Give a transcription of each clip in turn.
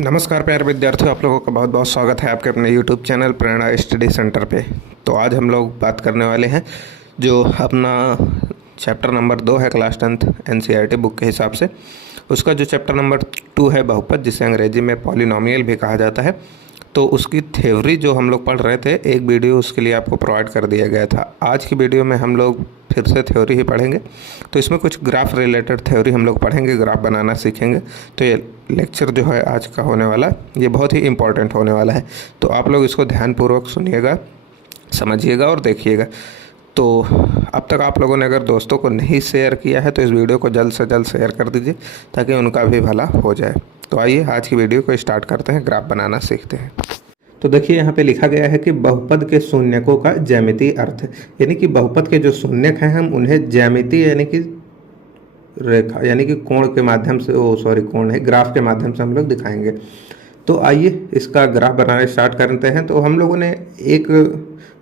नमस्कार प्यारे विद्यार्थियों, आप लोगों का बहुत बहुत स्वागत है आपके अपने YouTube चैनल प्रेरणा स्टडी सेंटर पे। तो आज हम लोग बात करने वाले हैं जो अपना चैप्टर नंबर 2 है क्लास 10th NCERT बुक के हिसाब से। उसका जो चैप्टर नंबर 2 है बहुपद, जिसे अंग्रेजी में पॉलिनोमियल भी कहा जाता है, तो उसकी थ्योरी जो हम लोग पढ़ रहे थे, एक वीडियो उसके लिए आपको प्रोवाइड कर दिया गया था। आज की वीडियो में हम लोग फिर से थ्योरी ही पढ़ेंगे। तो इसमें कुछ ग्राफ रिलेटेड थ्योरी हम लोग पढ़ेंगे, ग्राफ बनाना सीखेंगे। तो ये लेक्चर जो है आज का होने वाला, ये बहुत ही इम्पॉर्टेंट होने वाला है। तो आप लोग इसको ध्यानपूर्वक सुनिएगा, समझिएगा और देखिएगा। तो अब तक आप लोगों ने अगर दोस्तों को नहीं शेयर किया है तो इस वीडियो को जल्द से जल्द शेयर कर दीजिए ताकि उनका भी भला हो जाए। तो आइए आज की वीडियो को स्टार्ट करते हैं, ग्राफ बनाना सीखते हैं। तो देखिए यहाँ पे लिखा गया है कि बहुपद के शून्यकों का ज्यामितीय अर्थ, यानी कि बहुपद के जो शून्यक हैं हम उन्हें ज्यामितीय यानी कि रेखा यानी कि कोण के माध्यम से कोण है, ग्राफ के माध्यम से हम लोग दिखाएंगे। तो आइए इसका ग्राफ बनाना स्टार्ट करते हैं। तो हम लोगों ने एक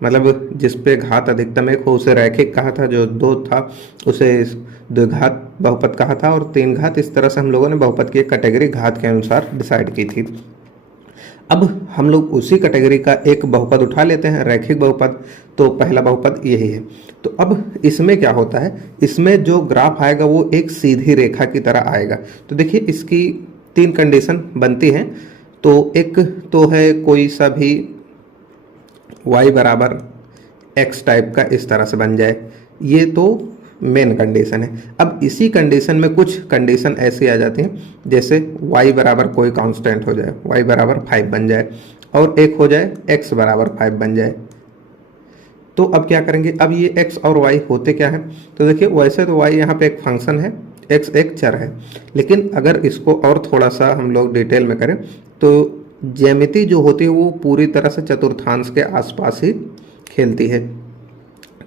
मतलब जिस पे घात अधिकतम एक हो उसे रैखिक कहा था, जो 2 था उसे द्विघात बहुपद कहा था, और 3 घात, इस तरह से हम लोगों ने बहुपद की एक कैटेगरी घात के अनुसार डिसाइड की थी। अब हम लोग उसी कैटेगरी का एक बहुपद उठा लेते हैं, रैखिक बहुपद। तो पहला बहुपद यही है। तो अब इसमें क्या होता है, इसमें जो ग्राफ आएगा वो एक सीधी रेखा की तरह आएगा। तो देखिए इसकी 3 कंडीशन बनती हैं। तो एक तो है कोई सा भी y बराबर x टाइप का इस तरह से बन जाए, ये तो मेन कंडीशन है। अब इसी कंडीशन में कुछ कंडीशन ऐसी आ जाती हैं, जैसे y बराबर कोई कांस्टेंट हो जाए, y बराबर 5 बन जाए, और एक हो जाए x बराबर 5 बन जाए। तो अब क्या करेंगे, अब ये x और y होते क्या है, तो देखिए वैसे तो y यहाँ पे एक फंक्शन है, x एक चर है, लेकिन अगर इसको और थोड़ा सा हम लोग डिटेल में करें तो ज्यामिति जो होती है वो पूरी तरह से चतुर्थांश के आसपास ही खेलती है।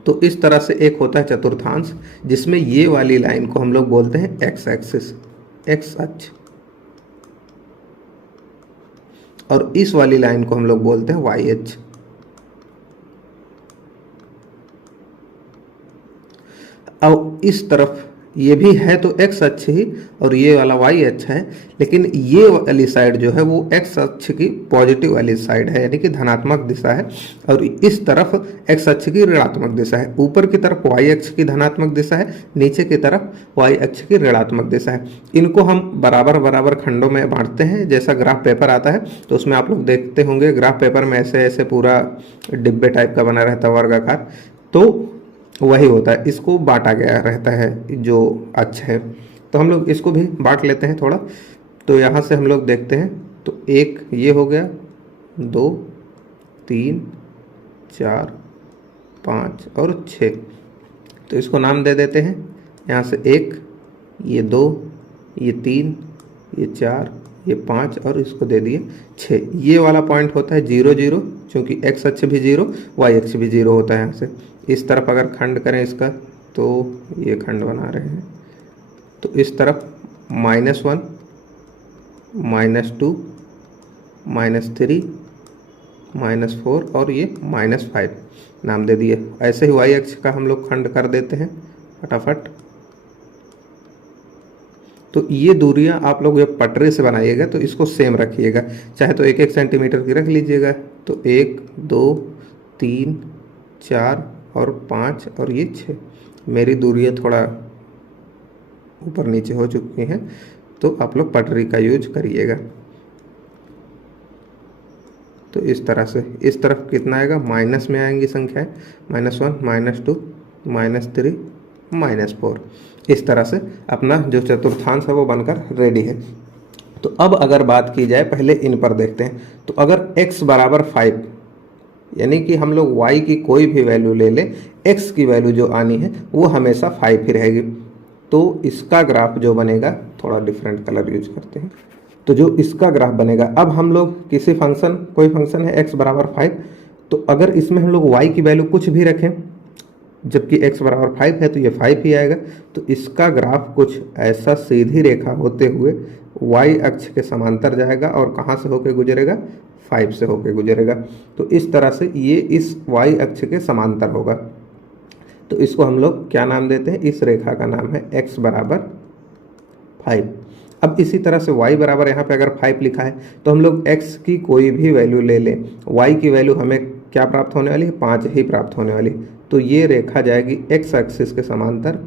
तो इस तरह से एक होता है चतुर्थांश, जिसमें ये वाली लाइन को हम लोग बोलते हैं एक्स एक्सिस, एक्स अक्ष, और इस वाली लाइन को हम लोग बोलते हैं वाई अक्ष। अब इस तरफ ये भी है तो एक्स अक्ष ही, और ये वाला वाई अक्ष है, लेकिन ये वाली साइड जो है वो एक्स अक्ष की पॉजिटिव वाली साइड है, यानी कि धनात्मक दिशा है, और इस तरफ एक्स अक्ष की ऋणात्मक दिशा है। ऊपर की तरफ वाई अक्ष की धनात्मक दिशा है, नीचे की तरफ वाई अक्ष की ऋणात्मक दिशा है। इनको हम बराबर बराबर खंडों में बांटते हैं। जैसा ग्राफ पेपर आता है तो उसमें आप लोग देखते होंगे, ग्राफ पेपर में ऐसे ऐसे पूरा डिब्बे टाइप का बना रहता है, वर्गाकार, तो वही होता है, इसको बांटा गया रहता है जो अक्ष है। तो हम लोग इसको भी बांट लेते हैं थोड़ा। तो यहाँ से हम लोग देखते हैं, तो एक ये हो गया, 2 3 4 5 और 6। तो इसको नाम दे देते हैं, यहाँ से 1, ये 2, ये 3, ये 4, ये 5, और इसको दे दिए 6। ये वाला पॉइंट होता है 0 0, क्योंकि एक्स अक्ष भी 0 वाई अक्ष भी 0 होता है। यहाँ से इस तरफ अगर खंड करें इसका, तो ये खंड बना रहे हैं, तो इस तरफ -1 -2 -3 -4 और ये -5 नाम दे दिए। ऐसे ही वाई अक्ष का हम लोग खंड कर देते हैं फटाफट। तो ये दूरियां आप लोग जब पटरे से बनाइएगा तो इसको सेम रखिएगा, चाहे तो 1-1 सेंटीमीटर की रख लीजिएगा। तो 1 2 3 4 और 5 और ये 6। मेरी दूरियां थोड़ा ऊपर नीचे हो चुकी हैं, तो आप लोग पटरी का यूज करिएगा। तो इस तरह से इस तरफ कितना आएगा, माइनस में आएंगी संख्याएं, -1 -2 -3 -4। इस तरह से अपना जो चतुर्थांश है वो बनकर रेडी है। तो अब अगर बात की जाए, पहले इन पर देखते हैं। तो अगर x बराबर 5, यानी कि हम लोग y की कोई भी वैल्यू ले लें, x की वैल्यू जो आनी है वो हमेशा 5 ही रहेगी। तो इसका ग्राफ जो बनेगा, थोड़ा डिफरेंट कलर यूज करते हैं, तो जो इसका ग्राफ बनेगा, अब हम लोग किसी फंक्शन, कोई फंक्शन है x बराबर 5, तो अगर इसमें हम लोग y की वैल्यू कुछ भी रखें, जबकि x बराबर 5 है तो ये 5 ही आएगा। तो इसका ग्राफ कुछ ऐसा सीधी रेखा होते हुए y अक्ष के समांतर जाएगा, और कहाँ से होके गुजरेगा, 5 से होके गुजरेगा। तो इस तरह से ये इस y अक्ष के समांतर होगा। तो इसको हम लोग क्या नाम देते हैं, इस रेखा का नाम है x बराबर 5। अब इसी तरह से y बराबर यहाँ पे अगर 5 लिखा है तो हम लोग x की कोई भी वैल्यू ले लें, y की वैल्यू हमें क्या प्राप्त होने वाली है, 5 ही प्राप्त होने वाली। तो ये रेखा जाएगी x एक्सिस के समांतर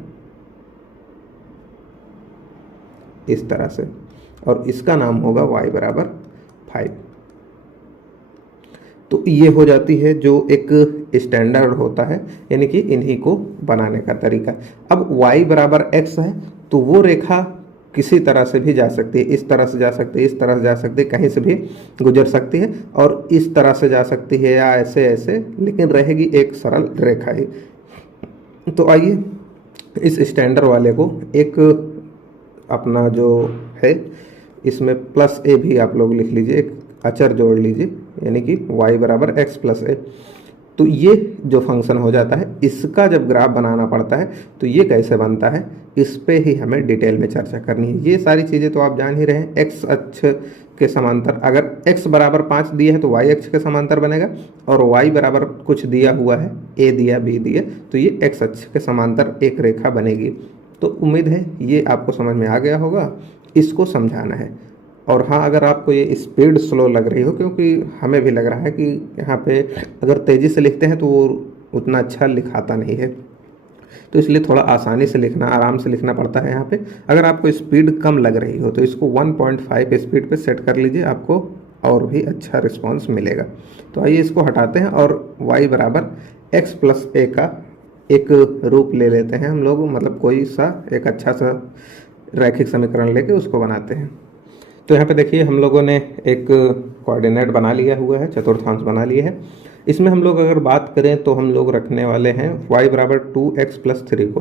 इस तरह से, और इसका नाम होगा y बराबर 5। तो ये हो जाती है जो एक स्टैंडर्ड होता है, यानी कि इन्हीं को बनाने का तरीका। अब y बराबर x है तो वो रेखा किसी तरह से भी जा सकती है, इस तरह से जा सकती है, इस तरह से जा सकती है, कहीं से भी गुजर सकती है, और इस तरह से जा सकती है या ऐसे ऐसे, लेकिन रहेगी एक सरल रेखा ही। तो आइए इस स्टैंडर्ड वाले को एक अपना जो है इसमें प्लस ए भी आप लोग लिख लीजिए, एक अचर जोड़ लीजिए, यानी कि y बराबर x प्लस ए। तो ये जो फंक्शन हो जाता है, इसका जब ग्राफ बनाना पड़ता है तो ये कैसे बनता है, इस पे ही हमें डिटेल में चर्चा करनी है। ये सारी चीज़ें तो आप जान ही रहे हैं, x अक्ष के समांतर, अगर x बराबर 5 दिया है तो y अक्ष के समांतर बनेगा, और y बराबर कुछ दिया हुआ है, a दिया b दिया, तो ये x अक्ष के समांतर एक रेखा बनेगी। तो उम्मीद है ये आपको समझ में आ गया होगा, इसको समझाना है। और हाँ, अगर आपको ये स्पीड स्लो लग रही हो, क्योंकि हमें भी लग रहा है कि यहाँ पे अगर तेज़ी से लिखते हैं तो वो उतना अच्छा लिखाता नहीं है, तो इसलिए थोड़ा आसानी से लिखना, आराम से लिखना पड़ता है यहाँ पे। अगर आपको स्पीड कम लग रही हो तो इसको 1.5 स्पीड पे सेट कर लीजिए, आपको और भी अच्छा रिस्पॉन्स मिलेगा। तो आइए इसको हटाते हैं और y बराबर x प्लस ए का एक रूप ले लेते हैं हम लोग, मतलब कोई सा एक अच्छा सा रैखिक समीकरण लेके उसको बनाते हैं। तो यहाँ पे देखिए हम लोगों ने एक कोऑर्डिनेट बना लिया हुआ है, चतुर्थांश बना लिया है। इसमें हम लोग अगर बात करें तो हम लोग रखने वाले हैं y बराबर 2x प्लस 3 को।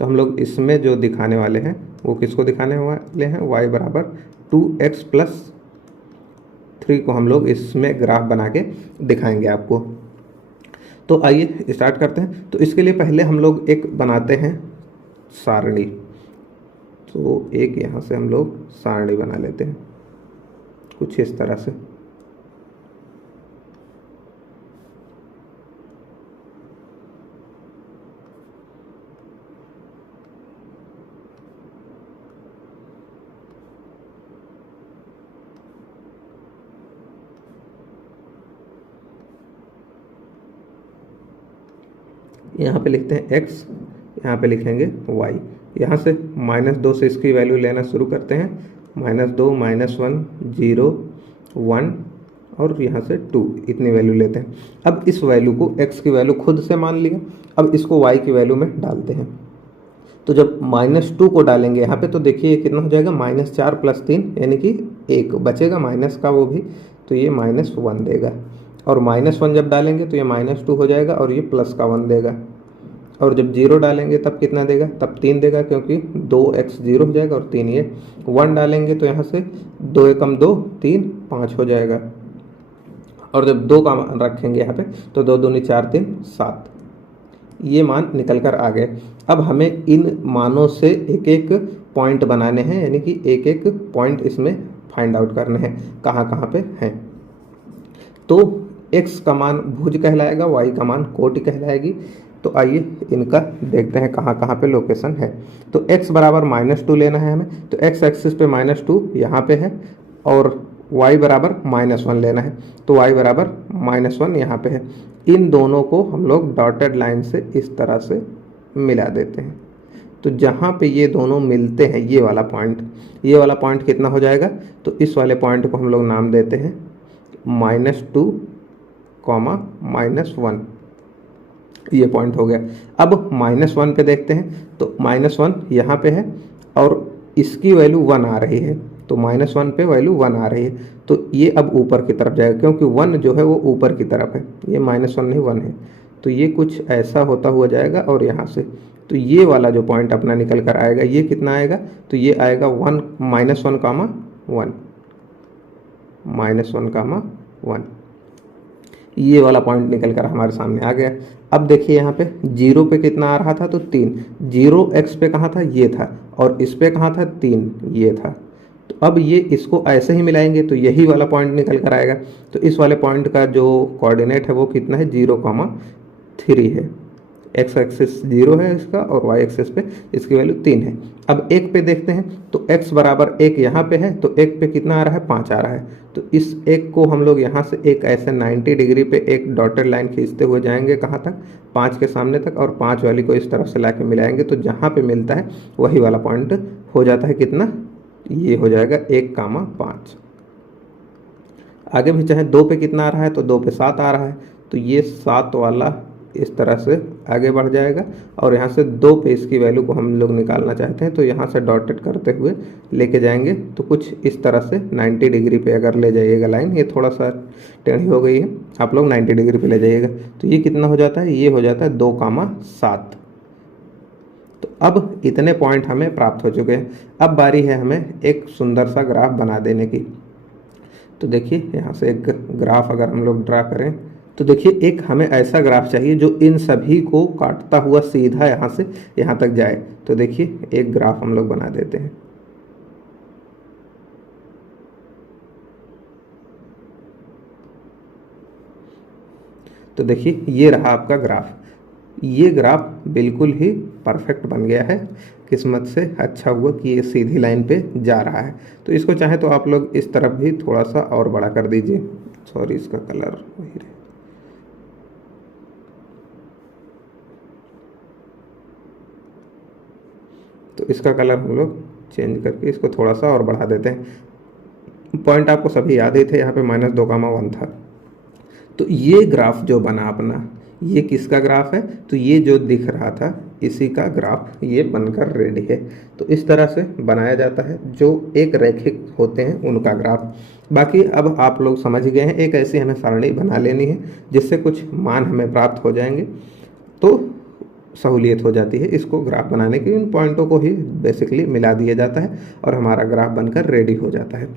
तो हम लोग इसमें जो दिखाने वाले हैं वो किसको दिखाने वाले हैं, y बराबर 2x प्लस 3 को हम लोग इसमें ग्राफ बना के दिखाएंगे आपको। तो आइए स्टार्ट करते हैं। तो इसके लिए पहले हम लोग एक बनाते हैं सारणी। तो एक यहाँ से हम लोग सारणी बना लेते हैं कुछ इस तरह से। यहाँ पे लिखते हैं x, यहाँ पे लिखेंगे y। यहाँ से -2 से इसकी वैल्यू लेना शुरू करते हैं, -2, -1, 0, 1 और यहाँ से 2, इतनी वैल्यू लेते हैं। अब इस वैल्यू को x की वैल्यू खुद से मान लिया, अब इसको y की वैल्यू में डालते हैं। तो जब -2 को डालेंगे यहाँ पे तो देखिए ये कितना हो जाएगा, -4 प्लस 3 यानी कि 1 बचेगा माइनस का वो भी, तो ये -1 देगा। और -1 जब डालेंगे तो ये -2 हो जाएगा और ये प्लस का 1 देगा। और जब 0 डालेंगे तब कितना देगा, तब 3 देगा, क्योंकि 2x 0 हो जाएगा और 3 ये। 1 डालेंगे तो यहाँ से 2 एकम 2, 3, 5 हो जाएगा। और जब 2 का मान रखेंगे यहाँ पे तो 2 दूनी 4, 3, 7, ये मान निकल कर आ गए। अब हमें इन मानों से एक एक पॉइंट बनाने हैं, यानी कि एक एक पॉइंट इसमें फाइंड आउट करने हैं कहाँ कहाँ पे हैं। तो x का मान भुज कहलाएगा, y का मान कोटि कहलाएगी। तो आइए इनका देखते हैं कहाँ कहाँ पे लोकेशन है। तो x बराबर -2 लेना है हमें, तो x एक्सिस पे -2 यहाँ पे है, और y बराबर -1 लेना है, तो y बराबर -1 यहाँ पे है। इन दोनों को हम लोग डॉटेड लाइन से इस तरह से मिला देते हैं। तो जहाँ पे ये दोनों मिलते हैं, ये वाला पॉइंट कितना हो जाएगा, तो इस वाले पॉइंट को हम लोग नाम देते हैं -2, -1, ये पॉइंट हो गया। अब -1 पे देखते हैं, तो -1 यहाँ पे है और इसकी वैल्यू 1 आ रही है, तो -1 पे वैल्यू 1 आ रही है, तो ये अब ऊपर की तरफ जाएगा, क्योंकि 1 जो है वो ऊपर की तरफ है, ये -1 नहीं 1 है, तो ये कुछ ऐसा होता हुआ जाएगा। और यहाँ से तो ये वाला जो पॉइंट अपना निकल कर आएगा, ये कितना आएगा, तो ये आएगा 1, -1, ये वाला पॉइंट निकल कर हमारे सामने आ गया। अब देखिए यहाँ पे 0 पे कितना आ रहा था, तो 3, 0x पे कहाँ था, ये था, और इस पे कहाँ था, 3, ये था। तो अब ये इसको ऐसे ही मिलाएंगे तो यही वाला पॉइंट निकल कर आएगा। तो इस वाले पॉइंट का जो कोऑर्डिनेट है वो कितना है, 0, 3 है। एक्स एक्सिस 0 है इसका और वाई एक्सिस पे इसकी वैल्यू 3 है। अब एक पे देखते हैं तो x बराबर 1 यहाँ पे है, तो एक पे कितना आ रहा है, 5 आ रहा है। तो इस एक को हम लोग यहाँ से एक ऐसे 90 डिग्री पे एक डॉटेड लाइन खींचते हुए जाएंगे कहाँ तक, 5 के सामने तक, और 5 वाली को इस तरफ से ला के मिलाएंगे तो जहाँ पे मिलता है वही वाला पॉइंट हो जाता है कितना, ये हो जाएगा 1,5। आगे भी चाहे 2 पे कितना आ रहा है, तो 2 पे 7 आ रहा है, तो ये 7 वाला इस तरह से आगे बढ़ जाएगा। और यहाँ से 2 पे इसकी वैल्यू को हम लोग निकालना चाहते हैं तो यहाँ से डॉटेड करते हुए लेके जाएंगे तो कुछ इस तरह से 90 डिग्री पे अगर ले जाइएगा लाइन, ये थोड़ा सा टेढ़ी हो गई है, आप लोग 90 डिग्री पे ले जाइएगा तो ये कितना हो जाता है, ये हो जाता है 2,7। तो अब इतने पॉइंट हमें प्राप्त हो चुके हैं। अब बारी है हमें एक सुंदर सा ग्राफ बना देने की। तो देखिए यहाँ से एक ग्राफ अगर हम लोग ड्रा करें तो देखिए एक हमें ऐसा ग्राफ चाहिए जो इन सभी को काटता हुआ सीधा यहाँ से यहाँ तक जाए। तो देखिए एक ग्राफ हम लोग बना देते हैं। तो देखिए ये रहा आपका ग्राफ। ये ग्राफ बिल्कुल ही परफेक्ट बन गया है, किस्मत से अच्छा हुआ कि ये सीधी लाइन पे जा रहा है। तो इसको चाहे तो आप लोग इस तरफ भी थोड़ा सा और बड़ा कर दीजिए, सॉरी इसका कलर वही रहे। तो इसका कलर हम लोग चेंज करके इसको थोड़ा सा और बढ़ा देते हैं। पॉइंट आपको सभी याद ही थे, यहाँ पे -2,1 था। तो ये ग्राफ जो बना अपना, ये किसका ग्राफ है, तो ये जो दिख रहा था इसी का ग्राफ ये बनकर रेडी है। तो इस तरह से बनाया जाता है, जो एक रैखिक होते हैं उनका ग्राफ। बाकी अब आप लोग समझ गए हैं, एक ऐसी हमें सारणी बना लेनी है जिससे कुछ मान हमें प्राप्त हो जाएंगे तो सहूलियत हो जाती है इसको ग्राफ बनाने की। उन पॉइंटों को ही बेसिकली मिला दिया जाता है और हमारा ग्राफ बनकर रेडी हो जाता है।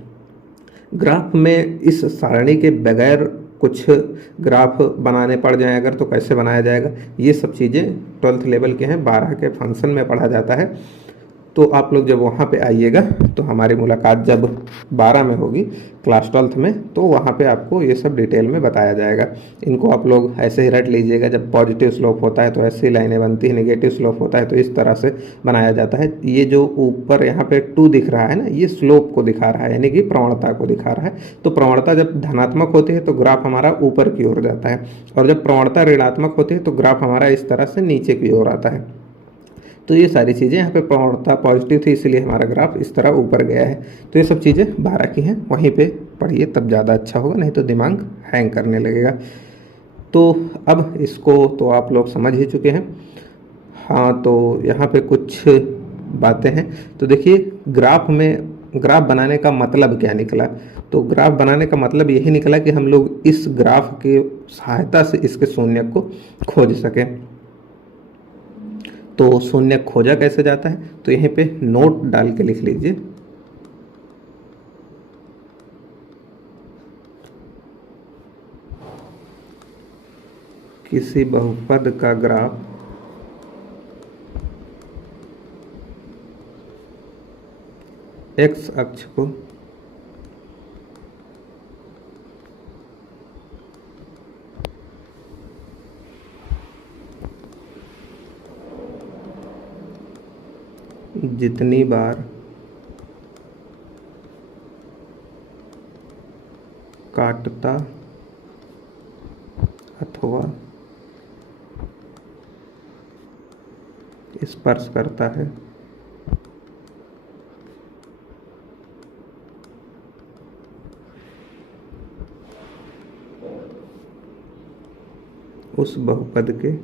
ग्राफ में इस सारणी के बगैर कुछ ग्राफ बनाने पड़ जाए अगर, तो कैसे बनाया जाएगा, ये सब चीज़ें 12th लेवल के हैं, 12 के फंक्शन में पढ़ा जाता है। तो आप लोग जब वहाँ पे आइएगा तो हमारी मुलाकात जब 12 में होगी क्लास 12th में, तो वहाँ पे आपको ये सब डिटेल में बताया जाएगा। इनको आप लोग ऐसे ही रट लीजिएगा, जब पॉजिटिव स्लोप होता है तो ऐसी लाइनें बनती है, नेगेटिव स्लोप होता है तो इस तरह से बनाया जाता है। ये जो ऊपर यहाँ पे 2 दिख रहा है ना, ये स्लोप को दिखा रहा है, यानी कि प्रवणता को दिखा रहा है। तो प्रवणता जब धनात्मक होती है तो ग्राफ हमारा ऊपर की ओर जाता है, और जब प्रवणता ऋणात्मक होती है तो ग्राफ हमारा इस तरह से नीचे की ओर आता है। तो ये सारी चीज़ें यहाँ पे प्रवणता पॉजिटिव थी इसलिए हमारा ग्राफ इस तरह ऊपर गया है। तो ये सब चीज़ें 12 की हैं, वहीं पे पढ़िए तब ज़्यादा अच्छा होगा, नहीं तो दिमाग हैंग करने लगेगा। तो अब इसको तो आप लोग समझ ही चुके हैं। हाँ, तो यहाँ पे कुछ बातें हैं। तो देखिए ग्राफ बनाने का मतलब क्या निकला, तो ग्राफ बनाने का मतलब यही निकला कि हम लोग इस ग्राफ के सहायता से इसके शून्य को खोज सकें। तो शून्य खोजा कैसे जाता है, तो यहीं पे नोट डाल के लिख लीजिए। किसी बहुपद का ग्राफ एक्स अक्ष को जितनी बार काटता अथवा स्पर्श करता है उस बहुपद के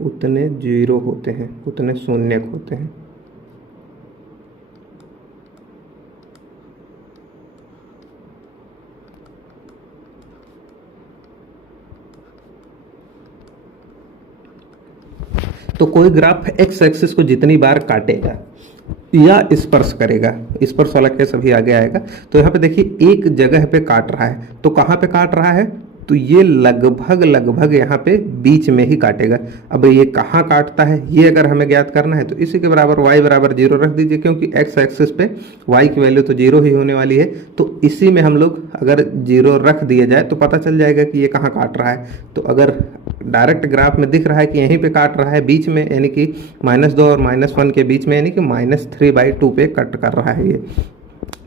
उतने जीरो होते हैं, उतने शून्य होते हैं। तो कोई ग्राफ एक्स एक्सिस को जितनी बार काटेगा या स्पर्श करेगा, स्पर्श वाला केस अभी आगे आएगा। तो यहाँ पे देखिए एक जगह पे काट रहा है, तो कहाँ पे काट रहा है, तो ये लगभग लगभग यहाँ पे बीच में ही काटेगा। अब ये कहाँ काटता है ये अगर हमें ज्ञात करना है तो इसी के बराबर y बराबर 0 रख दीजिए, क्योंकि x एक्सिस पे y की वैल्यू तो 0 ही होने वाली है। तो इसी में हम लोग अगर 0 रख दिया जाए तो पता चल जाएगा कि ये कहाँ काट रहा है। तो अगर डायरेक्ट ग्राफ में दिख रहा है कि यहीं पे काट रहा है बीच में, यानी कि -2 और -1 के बीच में, यानी कि -3/2 पे कट कर रहा है ये।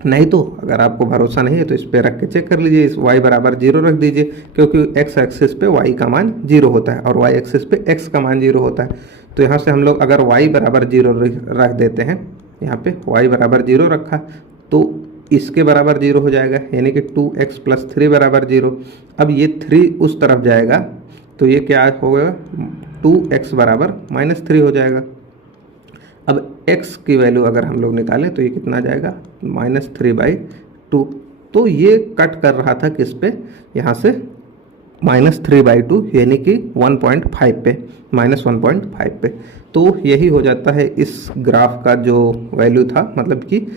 नहीं तो अगर आपको भरोसा नहीं है तो इस पे रख के चेक कर लीजिए, इस y बराबर 0 रख दीजिए, क्योंकि x एक्सिस पे y का मान 0 होता है और y एक्सिस पे x का मान 0 होता है। तो यहाँ से हम लोग अगर y बराबर 0 रख देते हैं, यहाँ पे y बराबर 0 रखा तो इसके बराबर 0 हो जाएगा, यानी कि 2x + 3 बराबर 0। अब ये 3 उस तरफ जाएगा तो ये क्या होगा, 2x बराबर -3 हो जाएगा। अब x की वैल्यू अगर हम लोग निकालें तो ये कितना आ जाएगा, -3/2। तो ये कट कर रहा था किस पे, यहाँ से -3/2 यानी कि 1.5 पे, -1.5 पे। तो यही हो जाता है इस ग्राफ का जो वैल्यू था, मतलब कि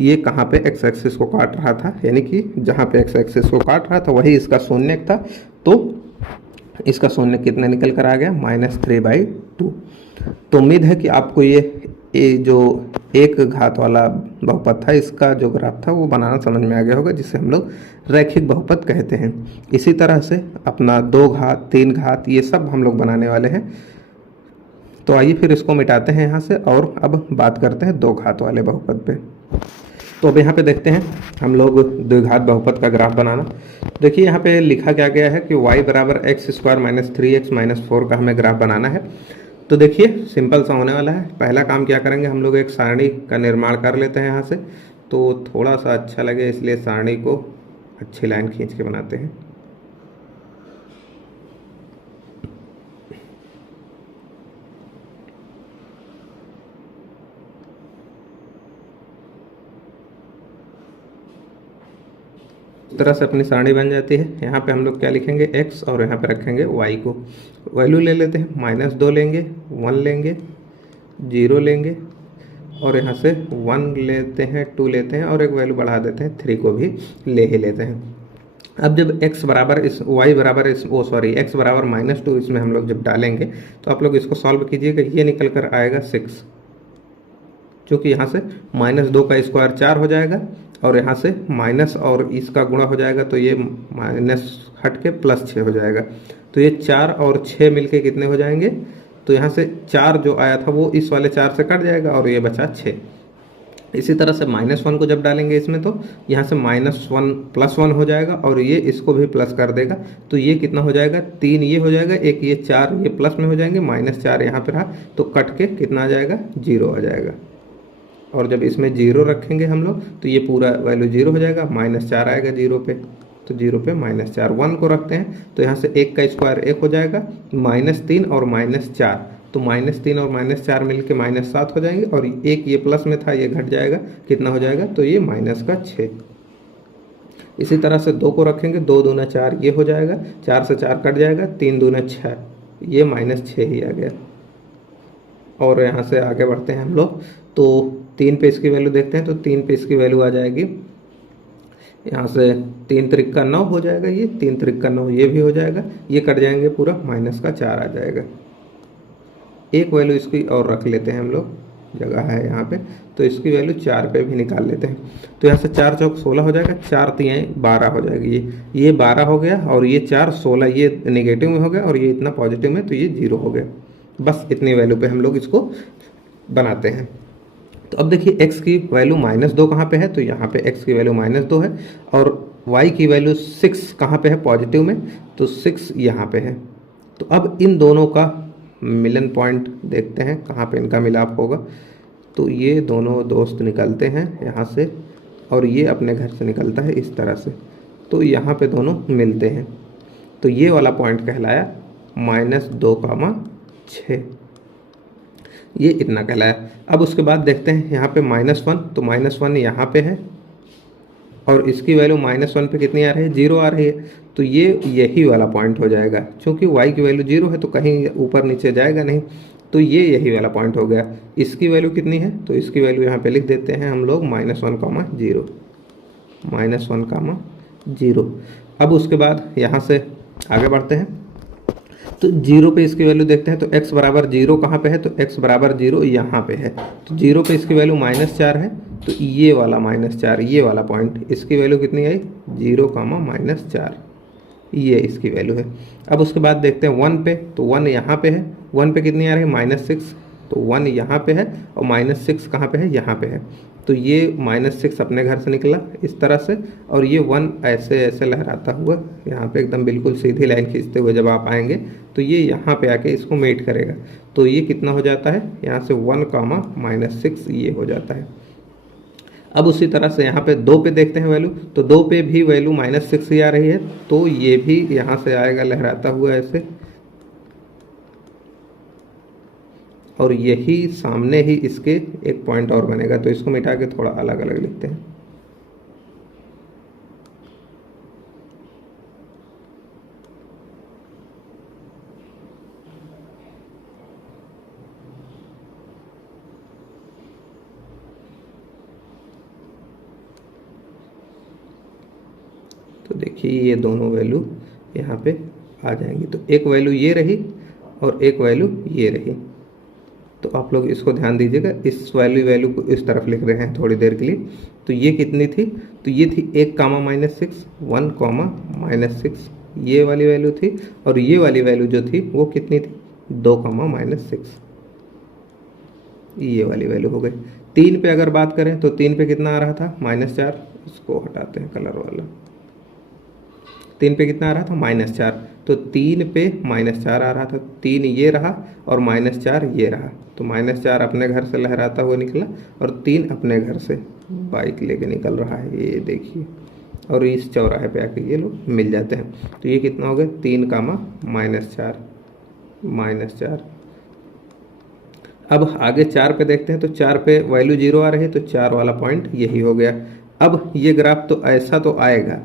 ये कहाँ पे x एक्सिस को काट रहा था, यानी कि जहाँ पे x एक्सिस को काट रहा था वही इसका शून्य था। तो इसका शून्य कितने निकल कर आ गया, -3/2। तो उम्मीद है कि आपको ये जो एक घात वाला बहुपद था इसका जो ग्राफ था वो बनाना समझ में आ गया होगा, जिसे हम लोग रैखिक बहुपद कहते हैं। इसी तरह से अपना 2 घात 3 घात ये सब हम लोग बनाने वाले हैं। तो आइए फिर इसको मिटाते हैं यहाँ से और अब बात करते हैं 2 घात वाले बहुपद पे। तो अब यहाँ पे देखते हैं हम लोग द्विघात बहुपद का ग्राफ बनाना। देखिए यहाँ पे लिखा क्या गया है कि y बराबर x² - 3x - 4 का हमें ग्राफ बनाना है। तो देखिए सिंपल सा होने वाला है। पहला काम क्या करेंगे, हम लोग एक सारणी का निर्माण कर लेते हैं यहाँ से। तो थोड़ा सा अच्छा लगे इसलिए सारणी को अच्छी लाइन खींच के बनाते हैं। इस तरह से अपनी सारणी बन जाती है। यहाँ पे हम लोग क्या लिखेंगे, x और यहाँ पे रखेंगे y को। वैल्यू ले लेते हैं, -2 लेंगे, 1 लेंगे, 0 लेंगे और यहाँ से 1 लेते हैं, 2 लेते हैं और एक वैल्यू बढ़ा देते हैं, 3 को भी ले ही लेते हैं। अब जब x बराबर इस y बराबर इस x बराबर -2 इसमें हम लोग जब डालेंगे तो आप लोग इसको सॉल्व कीजिएगा, ये निकल कर आएगा 6, क्योंकि यहाँ से -2 का स्क्वायर 4 हो जाएगा और यहाँ से माइनस और इसका गुणा हो जाएगा तो ये माइनस हट के +6 हो जाएगा। तो ये 4 और 6 मिलके कितने हो जाएंगे, तो यहाँ से 4 जो आया था वो इस वाले 4 से कट जाएगा और ये बचा 6। इसी तरह से -1 को जब डालेंगे इसमें तो यहाँ से -1 +1 हो जाएगा और ये इसको भी प्लस कर देगा। तो ये कितना हो जाएगा, 3 ये हो जाएगा, एक ये 4 ये प्लस में हो जाएंगे, -4 यहाँ पे रहा तो कट के कितना आ जाएगा, 0 आ जाएगा। और जब इसमें 0 रखेंगे हम लोग तो ये पूरा वैल्यू 0 हो जाएगा, -4 आएगा 0 पे, तो 0 पे -4। 1 को रखते हैं तो यहाँ से 1 का स्क्वायर 1 हो जाएगा, -3 और -4, तो -3 और -4 मिलके -7 हो जाएंगे और एक ये प्लस में था ये घट जाएगा, कितना हो जाएगा, तो ये -6। इसी तरह से 2 को रखेंगे, 2 दूना 4 ये हो जाएगा, 4 से 4 कट जाएगा, 3 दूना 6 ये -6 ही आ गया। और यहाँ से आगे बढ़ते हैं हम लोग तो 3 पे इसकी वैल्यू देखते हैं, तो 3 पे इसकी वैल्यू आ जाएगी, यहाँ से 3 त्रिक का 9 हो जाएगा, ये 3 त्रिक का 9 ये भी हो जाएगा, ये कट जाएंगे पूरा, -4 आ जाएगा। एक वैल्यू इसकी और रख लेते हैं हम लोग, जगह है यहाँ पे, तो इसकी वैल्यू 4 पे भी निकाल लेते हैं। तो यहाँ से 4 चौक 16 हो जाएगा, 4 तियाएँ 12 हो जाएगी, ये 12 हो गया और ये 4 16 ये नेगेटिव में हो गया और ये इतना पॉजिटिव में, तो ये 0 हो गया। बस इतनी वैल्यू पे हम लोग इसको बनाते हैं। तो अब देखिए x की वैल्यू -2 कहाँ पे है, तो यहाँ पे x की वैल्यू -2 है और y की वैल्यू 6 कहाँ पे है, पॉजिटिव में, तो 6 यहाँ पे है। तो अब इन दोनों का मिलन पॉइंट देखते हैं कहाँ पे इनका मिलाप होगा। तो ये दोनों दोस्त निकलते हैं यहाँ से और ये अपने घर से निकलता है इस तरह से, तो यहाँ पे दोनों मिलते हैं। तो ये वाला पॉइंट कहलाया -2,6, ये इतना कहलाया। अब उसके बाद देखते हैं यहाँ पे -1, तो -1 यहाँ पे है और इसकी वैल्यू -1 पे कितनी आ रही है, 0 आ रही है, तो ये यही वाला पॉइंट हो जाएगा। क्योंकि y की वैल्यू 0 है तो कहीं ऊपर नीचे जाएगा नहीं, तो ये यही वाला पॉइंट हो गया। इसकी वैल्यू कितनी है, तो इसकी वैल्यू यहाँ पे लिख देते हैं हम लोग -1,0, -1,0। अब उसके बाद यहाँ से आगे बढ़ते हैं। तो जीरो पे इसकी वैल्यू देखते हैं। तो x बराबर जीरो कहाँ पे है? तो x बराबर जीरो यहाँ पे है। तो जीरो पे इसकी वैल्यू -4 है। तो ये वाला -4, ये वाला पॉइंट, इसकी वैल्यू कितनी आई? 0, -4, ये इसकी वैल्यू है। अब उसके बाद देखते हैं 1 पे। तो 1 यहाँ पे है। 1 पे कितनी आ रही है? -6। तो 1 यहाँ पे है और -6 कहाँ पे है? यहाँ पे है। तो ये -6 अपने घर से निकला इस तरह से, और ये 1 ऐसे ऐसे लहराता हुआ यहाँ पे एकदम बिल्कुल सीधी लाइन खींचते हुए जब आप आएंगे तो ये यहाँ पे आके इसको मीट करेगा। तो ये कितना हो जाता है? यहाँ से 1, -6 ये हो जाता है। अब उसी तरह से यहाँ पे 2 पे देखते हैं वैल्यू। तो 2 पे भी वैल्यू -6 ही आ रही है। तो ये भी यहाँ से आएगा लहराता हुआ ऐसे, और यही सामने ही इसके एक पॉइंट और बनेगा। तो इसको मिटा के थोड़ा अलग अलग लिखते हैं। तो देखिए ये दोनों वैल्यू यहाँ पे आ जाएंगी। तो एक वैल्यू ये रही और एक वैल्यू ये रही। तो आप लोग इसको ध्यान दीजिएगा, इस वैल्यू को इस तरफ लिख रहे हैं थोड़ी देर के लिए। तो ये कितनी थी? तो ये थी 1, -6, 1, -6, ये वाली वैल्यू थी। और ये वाली वैल्यू जो थी वो कितनी थी? 2, -6, ये वाली वैल्यू हो गई। 3 पे अगर बात करें तो 3 पे कितना आ रहा था? -4। इसको हटाते हैं कलर वाला। 3 पे कितना आ रहा था? -4। तो 3 पे -4 आ रहा था। 3 ये रहा और -4 ये रहा। तो -4 अपने घर से लहराता हुआ निकला और 3 अपने घर से बाइक लेके निकल रहा है, ये देखिए। और इस चौराहे पे आके ये लोग मिल जाते हैं। तो ये कितना हो गया? 3, -4, -4। अब आगे 4 पे देखते हैं। तो 4 पे वैल्यू 0 आ रही है। तो 4 वाला पॉइंट यही हो गया। अब ये ग्राफ तो ऐसा तो आएगा,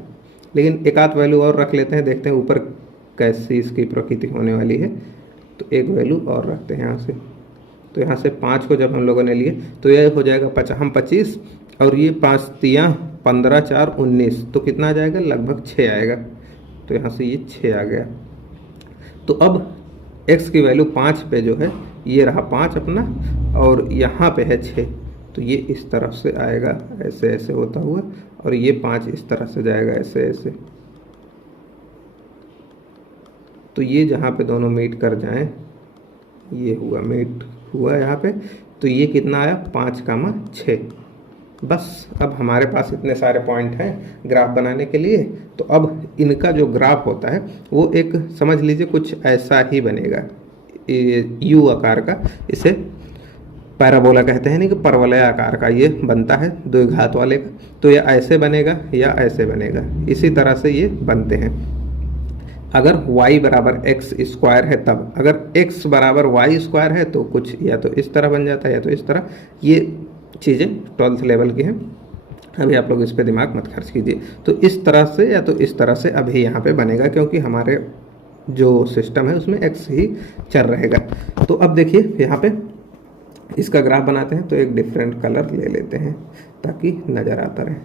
लेकिन एक आध वैल्यू और रख लेते हैं, देखते हैं ऊपर कैसी इसकी प्रकृति होने वाली है। तो एक वैल्यू और रखते हैं यहाँ से। तो यहाँ से 5 को जब हम लोगों ने लिए तो यह हो जाएगा 25, और ये 5 तियाँ 15, 4, 19। तो कितना आ जाएगा? लगभग 6 आएगा। तो यहाँ से ये 6 आ गया। तो अब x की वैल्यू 5 पे जो है, ये रहा 5 अपना, और यहाँ पे है 6। तो ये इस तरफ से आएगा ऐसे ऐसे होता हुआ, और ये 5 इस तरह से जाएगा ऐसे ऐसे। तो ये जहाँ पे दोनों मीट कर जाएं, ये हुआ मीट हुआ यहाँ पे। तो ये कितना आया? 5, 6। बस अब हमारे पास इतने सारे पॉइंट हैं ग्राफ बनाने के लिए। तो अब इनका जो ग्राफ होता है वो एक समझ लीजिए कुछ ऐसा ही बनेगा, यू आकार का। इसे पैराबोला कहते हैं, नहीं कि परवलय आकार का ये बनता है द्विघात वाले का। तो ये ऐसे बनेगा या ऐसे बनेगा, इसी तरह से ये बनते हैं। अगर y बराबर x² है तब, अगर x बराबर y² है तो कुछ या तो इस तरह बन जाता है या तो इस तरह। ये चीज़ें 12th लेवल की हैं, अभी आप लोग इस पे दिमाग मत खर्च कीजिए। तो इस तरह से या तो इस तरह से अभी यहाँ पे बनेगा, क्योंकि हमारे जो सिस्टम है उसमें x ही चल रहेगा। तो अब देखिए यहाँ पे इसका ग्राफ बनाते हैं। तो एक डिफरेंट कलर ले लेते हैं ताकि नज़र आता रहे।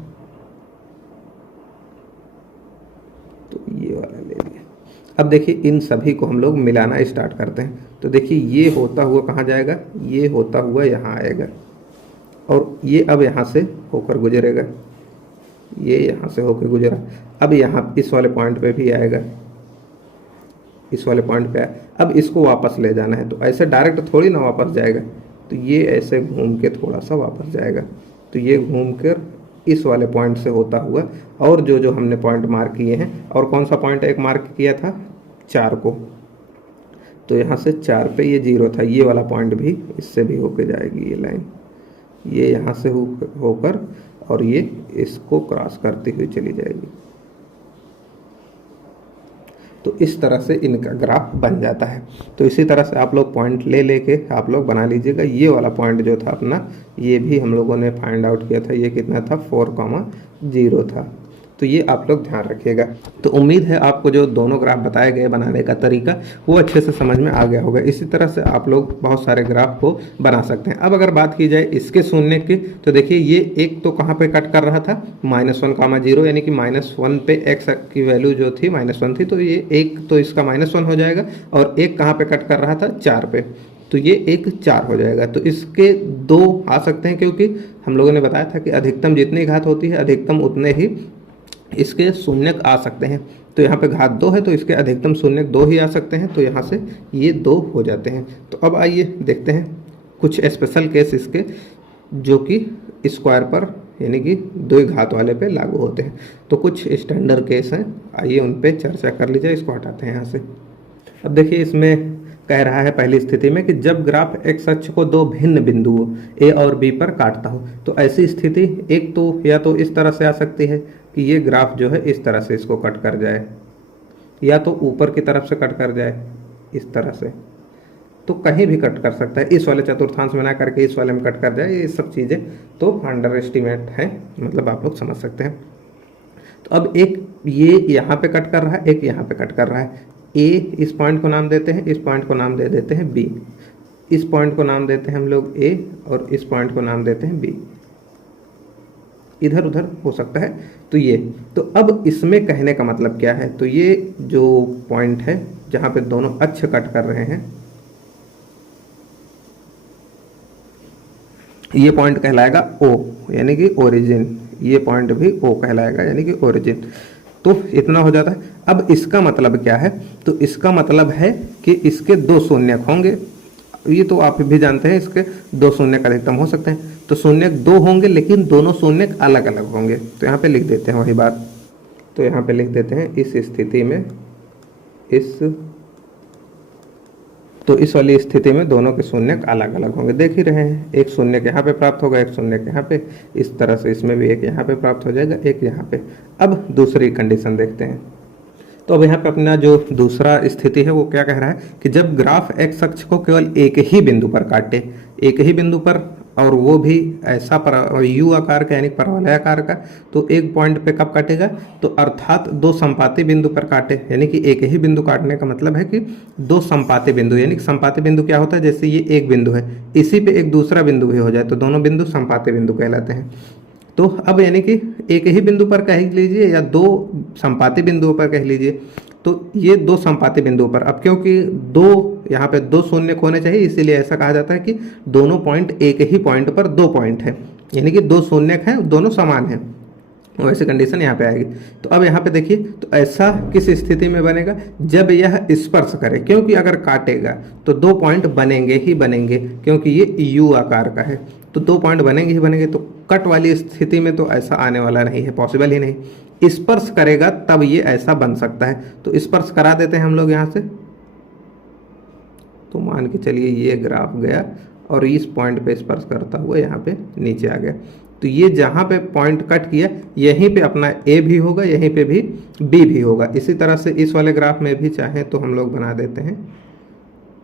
तो ये वाला ले लिया। अब देखिए इन सभी को हम लोग मिलाना स्टार्ट करते हैं। तो देखिए ये होता हुआ कहाँ जाएगा? ये होता हुआ यहाँ आएगा, और ये अब यहाँ से होकर गुजरेगा। ये यहाँ से होकर गुजरा, अब यहाँ इस वाले पॉइंट पे भी आएगा, इस वाले पॉइंट पे आया। अब इसको वापस ले जाना है। तो ऐसे डायरेक्ट थोड़ी ना वापस जाएगा, तो ये ऐसे घूम के थोड़ा सा वापस जाएगा। तो ये घूम कर इस वाले पॉइंट से होता हुआ, और जो जो हमने पॉइंट मार्क किए हैं, और कौन सा पॉइंट एक मार्क किया था? 4 को। तो यहाँ से 4 पे ये 0 था, ये वाला पॉइंट भी इससे भी होके जाएगी ये लाइन, ये यहाँ से होकर और ये इसको क्रॉस करती हुई चली जाएगी। तो इस तरह से इनका ग्राफ बन जाता है। तो इसी तरह से आप लोग पॉइंट ले लेके आप लोग बना लीजिएगा। ये वाला पॉइंट जो था अपना, ये भी हम लोगों ने फाइंड आउट किया था, ये कितना था? 4, 0 था। तो तो ये आप लोग ध्यान रखिएगा। तो उम्मीद है आपको जो दोनों ग्राफ बताए गए बनाने का तरीका वो अच्छे से समझ में आ गया होगा। इसी तरह से आप लोग बहुत सारे ग्राफ को बना सकते हैं। अब अगर बात की जाए इसके शून्य की, तो देखिए ये एक तो कहाँ पे कट कर रहा था, -1, 0, यानी कि -1 पे x की वैल्यू जो थी -1 थी, तो ये एक तो इसका -1 हो जाएगा, और एक कहाँ पे कट कर रहा था, 4 पे, तो ये एक 4 हो जाएगा। तो इसके 2 आ सकते हैं, क्योंकि हम लोगों ने बताया था कि अधिकतम जितनी घात होती है अधिकतम उतने ही इसके शून्यक आ सकते हैं। तो यहाँ पे घात 2 है तो इसके अधिकतम शून्यक 2 ही आ सकते हैं, तो यहाँ से ये 2 हो जाते हैं। तो अब आइए देखते हैं कुछ स्पेशल केस इसके, जो कि स्क्वायर पर यानी कि 2 घात वाले पे लागू होते हैं। तो कुछ स्टैंडर्ड केस हैं, आइए उन पे चर्चा कर लीजिए। इसको हटाते हैं यहाँ से। अब देखिए इसमें कह रहा है पहली स्थिति में कि जब ग्राफ एक्स अक्ष को 2 भिन्न बिंदुओं ए और बी पर काटता हो, तो ऐसी स्थिति एक तो या तो इस तरह से आ सकती है कि ये ग्राफ जो है इस तरह से इसको कट कर जाए, या तो ऊपर की तरफ से कट कर जाए इस तरह से, तो कहीं भी कट कर सकता है। इस वाले चतुर्थांश में ना करके इस वाले में कट कर जाए, ये सब चीज़ें तो अंडर एस्टिमेट है, मतलब आप लोग समझ सकते हैं। तो अब एक ये यहाँ पे कट कर रहा है, एक यहाँ पे कट कर रहा है। ए इस पॉइंट को नाम देते हैं, इस पॉइंट को नाम दे देते हैं बी, इस पॉइंट को नाम देते हैं हम लोग ए, और इस पॉइंट को नाम देते हैं बी। इधर उधर हो सकता है। तो ये, तो अब इसमें कहने का मतलब क्या है, तो ये जो पॉइंट है जहाँ पे दोनों अक्ष कट कर रहे हैं, ये पॉइंट कहलाएगा ओ, यानी कि ओरिजिन। ये पॉइंट भी ओ कहलाएगा, यानी कि ओरिजिन। तो इतना हो जाता है। अब इसका मतलब क्या है, तो इसका मतलब है कि इसके 2 शून्यक होंगे। ये तो आप भी जानते हैं, इसके 2 शून्यक अधिकतम हो सकते हैं। तो शून्यक 2 होंगे, लेकिन दोनों शून्यक अलग अलग होंगे। तो यहाँ पे लिख देते हैं वही बात। तो यहाँ पे लिख देते हैं इस स्थिति में, इस वाली स्थिति में दोनों के शून्यक अलग अलग होंगे। देख ही रहे हैं, एक शून्यक यहाँ पे प्राप्त होगा, एक शून्यक यहाँ पे, इस तरह से इसमें भी एक यहाँ पे प्राप्त हो जाएगा, एक यहाँ पे। अब दूसरी कंडीशन देखते हैं। तो अब यहाँ पे अपना जो दूसरा स्थिति है वो क्या कह रहा है कि जब ग्राफ एक्स अक्ष को केवल एक ही बिंदु पर काटे, एक ही बिंदु पर, और वो भी ऐसा यू आकार का यानी परवलयाकार का, तो एक पॉइंट पे कब काटेगा, तो अर्थात 2 संपाती बिंदु पर काटे। यानी कि एक ही बिंदु काटने का मतलब है कि 2 संपाती बिंदु, यानी कि संपाती बिंदु क्या होता है, जैसे ये एक बिंदु है, इसी पे एक दूसरा बिंदु भी हो जाए तो दोनों बिंदु संपाती बिंदु कहलाते हैं। तो अब यानी कि एक ही बिंदु पर कह लीजिए या 2 संपाती बिंदुओं पर कह लीजिए, तो ये 2 संपाती बिंदुओं पर, अब क्योंकि 2 यहाँ पे 2 शून्य होने चाहिए, इसीलिए ऐसा कहा जाता है कि दोनों पॉइंट एक ही पॉइंट पर 2 पॉइंट है, यानी कि 2 शून्य हैं, दोनों समान हैं, वैसे कंडीशन यहाँ पे आएगी। तो अब यहाँ पे देखिए, तो ऐसा किस स्थिति में बनेगा, जब यह स्पर्श करे, क्योंकि अगर काटेगा तो 2 पॉइंट बनेंगे ही बनेंगे, क्योंकि ये यू आकार का है, तो 2 पॉइंट बनेंगे ही बनेंगे। तो कट वाली स्थिति में तो ऐसा आने वाला नहीं है, पॉसिबल ही नहीं। स्पर्श करेगा तब ये ऐसा बन सकता है। तो स्पर्श करा देते हैं हम लोग यहाँ से। तो मान के चलिए ये ग्राफ गया और इस पॉइंट पे स्पर्श करता हुआ यहाँ पे नीचे आ गया। तो ये जहाँ पे पॉइंट कट किया यहीं पे अपना ए भी होगा, यहीं पे भी बी भी होगा। इसी तरह से इस वाले ग्राफ में भी चाहें तो हम लोग बना देते हैं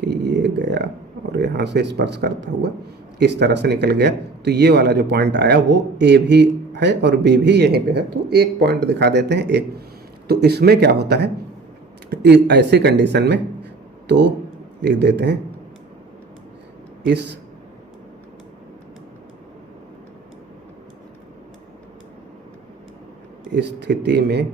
कि ये गया और यहाँ से स्पर्श करता हुआ इस तरह से निकल गया। तो ये वाला जो पॉइंट आया वो ए भी है और बी भी यहीं पे है, तो एक पॉइंट दिखा देते हैं ए। तो इसमें क्या होता है, ऐसे कंडीशन में तो लिख देते हैं इस स्थिति में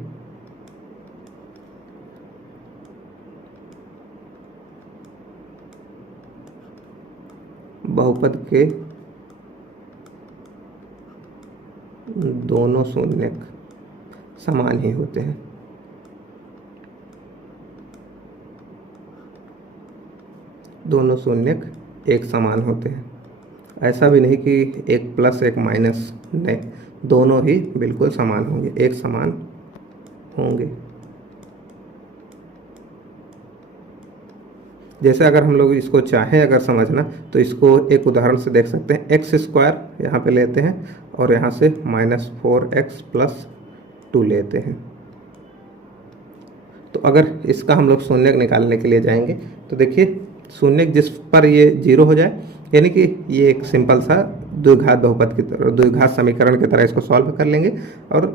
बहुपद के दोनों शून्यक समान ही होते हैं। दोनों शून्यक एक समान होते हैं। ऐसा भी नहीं कि एक प्लस एक माइनस, नहीं, दोनों ही बिल्कुल समान होंगे, एक समान होंगे। जैसे अगर हम लोग इसको चाहें अगर समझना तो इसको एक उदाहरण से देख सकते हैं। एक्स स्क्वायर यहाँ पे लेते हैं और यहाँ से -4x + 2 लेते हैं। तो अगर इसका हम लोग शून्यक निकालने के लिए जाएंगे तो देखिए शून्यक जिस पर ये 0 हो जाए, यानी कि ये एक सिंपल सा द्विघात बहुपद की तरह, द्विघात समीकरण की तरह इसको सॉल्व कर लेंगे और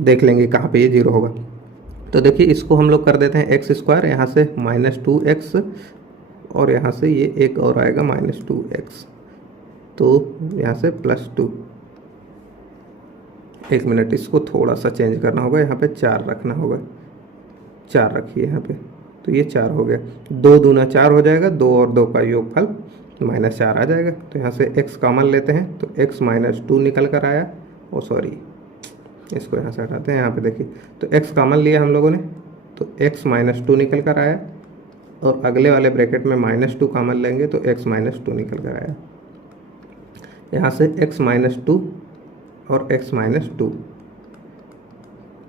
देख लेंगे कहाँ पे ये जीरो होगा। तो देखिए इसको हम लोग कर देते हैं एक्स स्क्वायर, यहाँ से -2x और यहाँ से ये एक और आएगा -2x, तो यहाँ से +2। एक मिनट, इसको थोड़ा सा चेंज करना होगा, यहाँ पे 4 रखना होगा, 4 रखिए यहाँ पे, तो ये 4 हो गया। 2 दूना 4 हो जाएगा, 2 और 2 का योगफल -4 आ जाएगा। तो यहाँ से x कॉमन लेते हैं, तो x -2 निकल कर आया। ओ सॉरी, इसको यहाँ से हटाते हैं। यहाँ पे देखिए, तो x कॉमन लिया हम लोगों ने, तो x -2 निकल कर आया, और अगले वाले ब्रैकेट में -2 कॉमन लेंगे तो x -2 निकल कर आया। यहाँ से x -2 और x -2,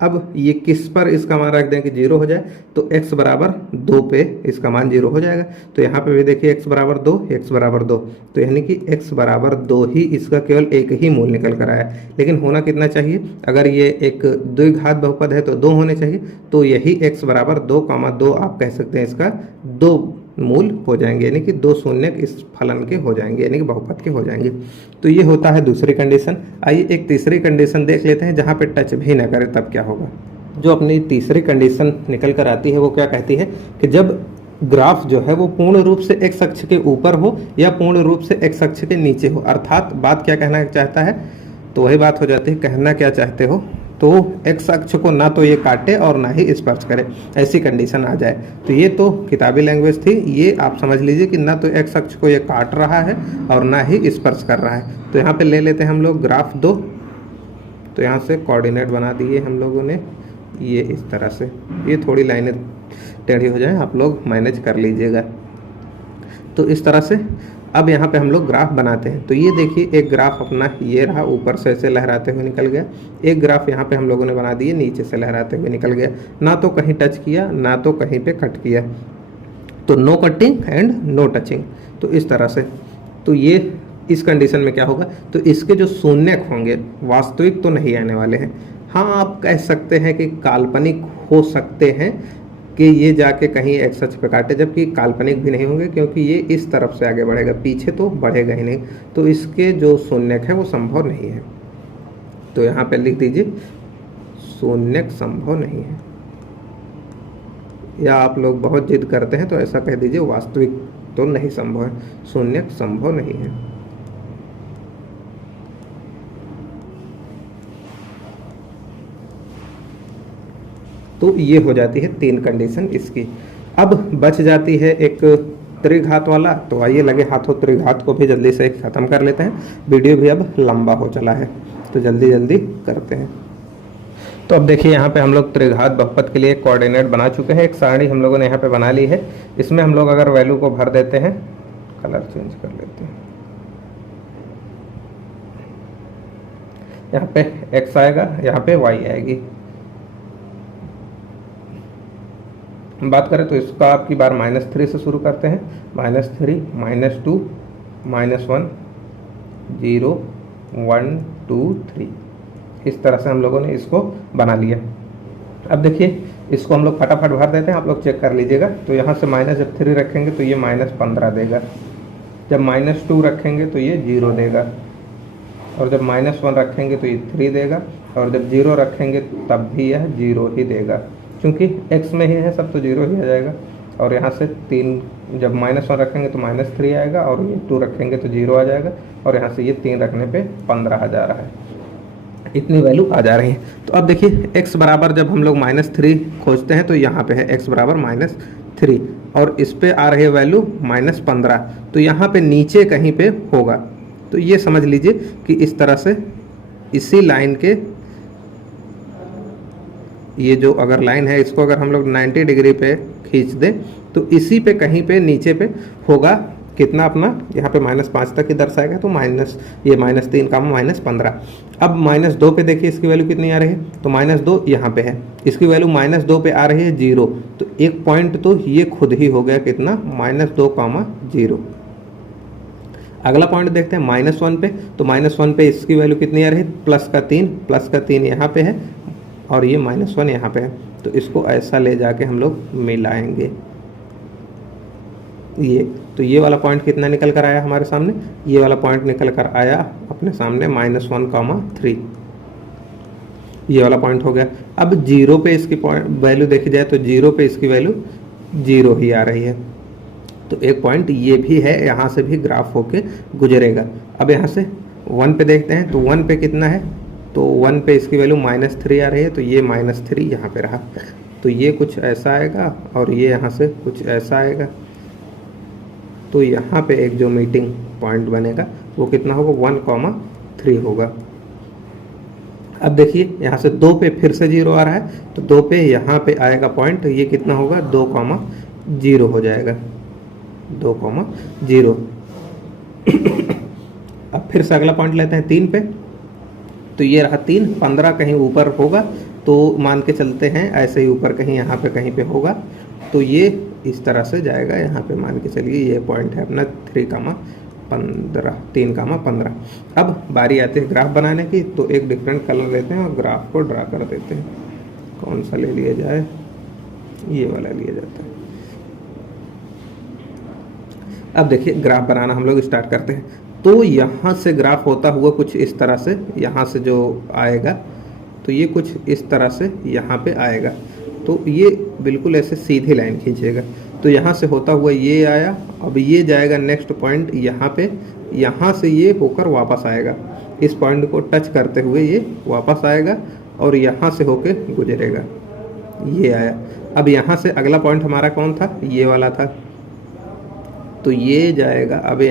अब ये किस पर इसका मान रख दें कि 0 हो जाए, तो x बराबर 2 पे इसका मान 0 हो जाएगा। तो यहाँ पे भी देखिए x बराबर 2, x बराबर 2, तो यानी कि x बराबर 2 ही इसका केवल एक ही मूल निकल कर आया। लेकिन होना कितना चाहिए, अगर ये एक द्विघात बहुपद है तो 2 होने चाहिए, तो यही x बराबर 2, आप कह सकते हैं इसका 2 मूल हो जाएंगे, यानी कि 2 शून्य इस फलन के हो जाएंगे, यानी कि बहुपद के हो जाएंगे। तो ये होता है दूसरी कंडीशन। आइए एक तीसरी कंडीशन देख लेते हैं, जहाँ पे टच भी ना करे तब क्या होगा। जो अपनी तीसरी कंडीशन निकल कर आती है वो क्या कहती है कि जब ग्राफ जो है वो पूर्ण रूप से x अक्ष के ऊपर हो या पूर्ण रूप से x अक्ष के नीचे हो। अर्थात बात क्या कहना चाहता है, तो वही बात हो जाती है, कहना क्या चाहते हो, तो x अक्ष को ना तो ये काटे और ना ही स्पर्श करे, ऐसी कंडीशन आ जाए। तो ये तो किताबी लैंग्वेज थी, ये आप समझ लीजिए कि ना तो x अक्ष को ये काट रहा है और ना ही स्पर्श कर रहा है। तो यहाँ पे ले लेते हैं हम लोग ग्राफ 2। तो यहाँ से कोऑर्डिनेट बना दिए हम लोगों ने ये इस तरह से, ये थोड़ी लाइनें टेढ़ी हो जाए, आप लोग मैनेज कर लीजिएगा। तो इस तरह से अब यहाँ पे हम लोग ग्राफ बनाते हैं। तो ये देखिए एक ग्राफ अपना ये रहा, ऊपर से ऐसे लहराते हुए निकल गया। एक ग्राफ यहाँ पे हम लोगों ने बना दिए, नीचे से लहराते हुए निकल गया, ना तो कहीं टच किया ना तो कहीं पे कट किया, तो no cutting and no touching. तो इस तरह से, तो ये इस कंडीशन में क्या होगा, तो इसके जो शून्यक होंगे वास्तविक तो नहीं आने वाले हैं। हाँ, आप कह सकते हैं कि काल्पनिक हो सकते हैं कि ये जाके कहीं एक्स अक्ष पे काटे, जबकि काल्पनिक भी नहीं होंगे क्योंकि ये इस तरफ से आगे बढ़ेगा, पीछे तो बढ़ेगा ही नहीं। तो इसके जो शून्यक है वो संभव नहीं है। तो यहाँ पे लिख दीजिए शून्यक संभव नहीं है, या आप लोग बहुत जिद करते हैं तो ऐसा कह दीजिए वास्तविक तो नहीं संभव है, शून्यक संभव नहीं है। तो ये हो जाती है 3 कंडीशन इसकी। अब बच जाती है एक त्रिघात वाला। तो आइए लगे हाथों त्रिघात को भी जल्दी से ख़त्म कर लेते हैं, वीडियो भी अब लंबा हो चला है, तो जल्दी जल्दी करते हैं। तो अब देखिए यहाँ पे हम लोग त्रिघात बहुपद के लिए कोऑर्डिनेट बना चुके हैं, एक सारणी हम लोगों ने यहाँ पे बना ली है। इसमें हम लोग अगर वैल्यू को भर देते हैं, कलर चेंज कर लेते हैं, यहाँ पे x आएगा, यहाँ पे y आएगी। बात करें तो इसका आपकी बार -3 से शुरू करते हैं, -3 -2 -1 0 1 2 3, इस तरह से हम लोगों ने इसको बना लिया। अब देखिए इसको हम लोग फटाफट भर देते हैं, आप लोग चेक कर लीजिएगा। तो यहाँ से जब 3 रखेंगे तो ये -15 देगा, जब -2 रखेंगे तो ये 0 देगा, और जब -1 रखेंगे तो ये 3 देगा, और जब 0 रखेंगे तब भी यह 0 ही देगा, क्योंकि x में ही है सब, तो 0 ही आ जाएगा। और यहाँ से 3, जब -1 रखेंगे तो -3 आएगा, और ये 2 रखेंगे तो 0 आ जाएगा, और यहाँ से ये 3 रखने पे 15 आ जा रहा है, इतनी वैल्यू आ जा रही है। तो अब देखिए x बराबर जब हम लोग -3 खोजते हैं तो यहाँ पे है x बराबर -3, और इस पे आ रही है वैल्यू -15, तो यहाँ पे नीचे कहीं पे होगा। तो ये समझ लीजिए कि इस तरह से इसी लाइन के, ये जो अगर लाइन है इसको अगर हम लोग 90 डिग्री पे खींच दें तो इसी पे कहीं पे नीचे पे होगा कितना अपना, यहाँ पे -5 तक ही दर्शाएगा, तो ये -3 का -15। अब -2 पे देखिए इसकी वैल्यू कितनी आ रही है, तो -2 यहाँ पे है, इसकी वैल्यू -2 पे आ रही है 0, तो एक पॉइंट तो ये खुद ही हो गया कितना, -2, 0। अगला पॉइंट देखते हैं -1 पे, तो -1 पे इसकी वैल्यू कितनी आ रही है, +3 यहाँ पे है, और ये -1 यहाँ पे है। तो इसको ऐसा ले जाके हम लोग मिलाएंगे, ये वाला पॉइंट कितना निकल कर आया हमारे सामने, ये वाला पॉइंट निकल कर आया अपने सामने -1, 3। ये वाला पॉइंट हो गया। अब जीरो पे इसकी वैल्यू देखी जाए तो जीरो पे इसकी वैल्यू जीरो ही आ रही है। तो एक पॉइंट ये भी है, यहाँ से भी ग्राफ होके गुजरेगा। अब यहाँ से 1 पे देखते हैं तो 1 पे कितना है, तो 1 पे इसकी वैल्यू -3 आ रही है, तो ये -3 यहाँ पे रहा। तो ये कुछ ऐसा आएगा और ये यहाँ से कुछ ऐसा आएगा। तो यहाँ पे एक जो मीटिंग पॉइंट बनेगा वो कितना होगा, 1,3 होगा। अब देखिए यहाँ से 2 पे फिर से 0 आ रहा है, तो 2 पे यहाँ पे आएगा पॉइंट, ये कितना होगा, 2,0 हो जाएगा, 2,0। अब फिर से अगला पॉइंट लेते हैं 3 पे, तो ये रहा 3, 15 कहीं ऊपर होगा, तो मान के चलते हैं ऐसे ही ऊपर कहीं यहाँ पे कहीं पे होगा, तो ये इस तरह से जाएगा। यहाँ पे मान के चलिए ये पॉइंट है अपना 3,15। अब बारी आती है ग्राफ बनाने की, तो एक डिफरेंट कलर लेते हैं और ग्राफ को ड्रा कर देते हैं। कौन सा ले लिया जाए, ये वाला लिया जाता है। अब देखिए ग्राफ बनाना हम लोग स्टार्ट करते हैं। तो यहाँ से ग्राफ होता हुआ कुछ इस तरह से यहाँ से जो आएगा, तो ये कुछ इस तरह से यहाँ पे आएगा। तो ये बिल्कुल ऐसे सीधी लाइन खींचेगा। तो यहाँ से होता हुआ ये आया, अब ये जाएगा नेक्स्ट पॉइंट यहाँ पे, यहाँ से ये होकर वापस आएगा, इस पॉइंट को टच करते हुए ये वापस आएगा और यहाँ से होके गुजरेगा, ये आया। अब यहाँ से अगला पॉइंट हमारा कौन था, ये वाला था, तो ये जाएगा अब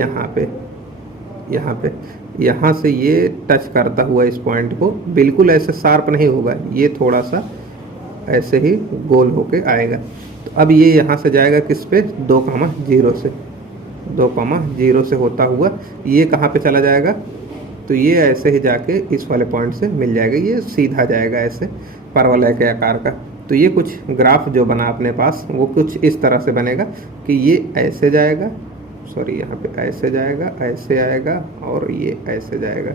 यहाँ से ये टच करता हुआ इस पॉइंट को, बिल्कुल ऐसे शार्प नहीं होगा, ये थोड़ा सा ऐसे ही गोल होके आएगा। तो अब ये यहाँ से जाएगा किस पे, 2,0 से, 2,0 से होता हुआ ये कहाँ पे चला जाएगा, तो ये ऐसे ही जाके इस वाले पॉइंट से मिल जाएगा, ये सीधा जाएगा ऐसे परवलय के आकार का। तो ये कुछ ग्राफ जो बना अपने पास वो कुछ इस तरह से बनेगा कि ये ऐसे जाएगा, सॉरी यहाँ पे ऐसे जाएगा, ऐसे आएगा और ये ऐसे जाएगा।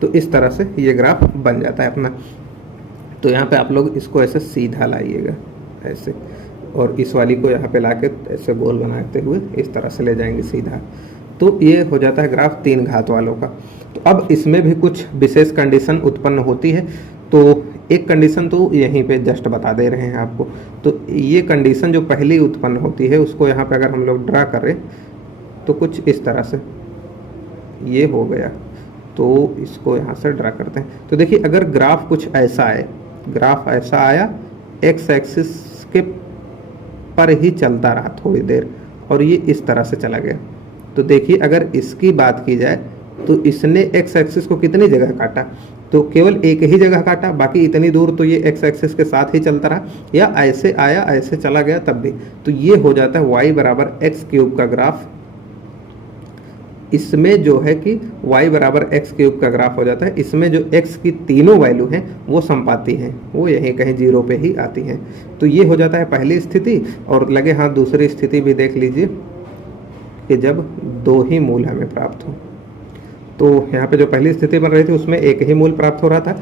तो इस तरह से ये ग्राफ बन जाता है अपना। तो यहाँ पे आप लोग इसको ऐसे सीधा लाइएगा ऐसे, और इस वाली को यहाँ पे लाके ऐसे गोल बनाते हुए इस तरह से ले जाएंगे सीधा। तो ये हो जाता है ग्राफ 3 घात वालों का। तो अब इसमें भी कुछ विशेष कंडीशन उत्पन्न होती है। तो एक कंडीशन तो यहीं पे जस्ट बता दे रहे हैं आपको। तो ये कंडीशन जो पहली उत्पन्न होती है उसको यहाँ पे अगर हम लोग ड्रा करें तो कुछ इस तरह से ये हो गया। तो इसको यहाँ से ड्रा करते हैं। तो देखिए अगर ग्राफ कुछ ऐसा है, ग्राफ ऐसा आया, एक्स एक्सिस के पर ही चलता रहा थोड़ी देर और ये इस तरह से चला गया। तो देखिए अगर इसकी बात की जाए तो इसने एक्स एक्सिस को कितनी जगह काटा, तो केवल एक ही जगह काटा, बाकी इतनी दूर तो ये एक्स एक्सिस के साथ ही चलता रहा, या ऐसे आया ऐसे चला गया तब भी। तो ये हो जाता है y बराबर x³ का ग्राफ। इसमें जो है कि y बराबर x³ का ग्राफ हो जाता है। इसमें जो x की तीनों वैल्यू हैं वो समपाती हैं, वो यहीं कहीं 0 पे ही आती हैं। तो ये हो जाता है पहली स्थिति। और लगे हाथ दूसरी स्थिति भी देख लीजिए कि जब 2 ही मूल हमें प्राप्त हो। तो यहाँ पे जो पहली स्थिति बन रही थी उसमें एक ही मूल प्राप्त हो रहा था,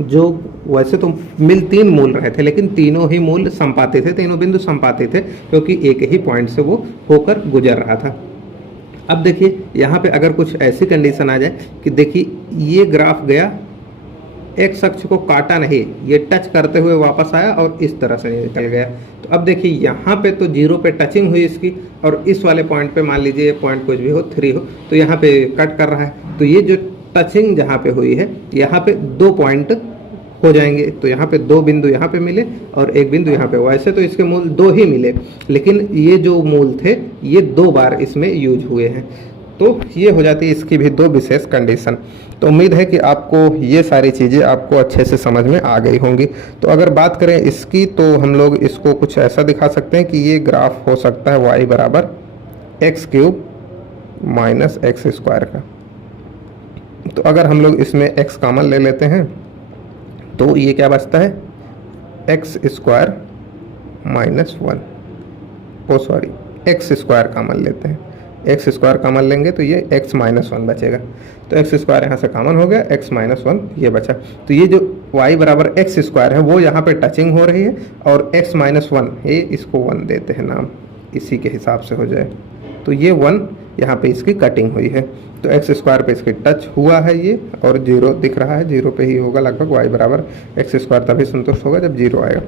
जो वैसे तो मिल 3 मूल रहे थे लेकिन तीनों ही मूल संपाती थे, तीनों बिंदु संपाती थे, क्योंकि एक ही पॉइंट से वो होकर गुजर रहा था। अब देखिए यहाँ पे अगर कुछ ऐसी कंडीशन आ जाए कि देखिए ये ग्राफ गया, एक्स अक्ष को काटा नहीं, ये टच करते हुए वापस आया और इस तरह से निकल गया। तो अब देखिए यहाँ पे तो 0 पे टचिंग हुई इसकी, और इस वाले पॉइंट पे मान लीजिए पॉइंट कुछ भी हो 3 हो, तो यहाँ पे कट कर रहा है। तो ये जो टचिंग जहाँ पे हुई है यहाँ पे 2 पॉइंट हो जाएंगे। तो यहाँ पे 2 बिंदु यहाँ पे मिले और एक बिंदु यहाँ पे। वैसे तो इसके मूल 2 ही मिले, लेकिन ये जो मूल थे ये 2 बार इसमें यूज हुए हैं। तो ये हो जाती है इसकी भी 2 विशेष कंडीशन। तो उम्मीद है कि आपको ये सारी चीज़ें आपको अच्छे से समझ में आ गई होंगी। तो अगर बात करें इसकी, तो हम लोग इसको कुछ ऐसा दिखा सकते हैं कि ये ग्राफ हो सकता है y बराबर x³ माइनस x² का। तो अगर हम लोग इसमें x कॉमन ले लेते हैं तो ये क्या बचता है, x² minus 1, sorry x² common लेते हैं, x² कॉमन लेंगे तो ये x माइनस 1 बचेगा। तो x² यहाँ से कॉमन हो गया, x माइनस 1 ये बचा। तो ये जो y बराबर x² है वो यहाँ पे टचिंग हो रही है, और x माइनस 1 ये इसको 1 देते हैं नाम, इसी के हिसाब से हो जाए। तो ये 1 यहाँ पे इसकी कटिंग हुई है। तो एक्स स्क्वायर पे इसकी टच हुआ है ये, और जीरो दिख रहा है, जीरो पे ही होगा लगभग, वाई बराबर एक्स स्क्वायर तभी संतुष्ट होगा जब जीरो आएगा।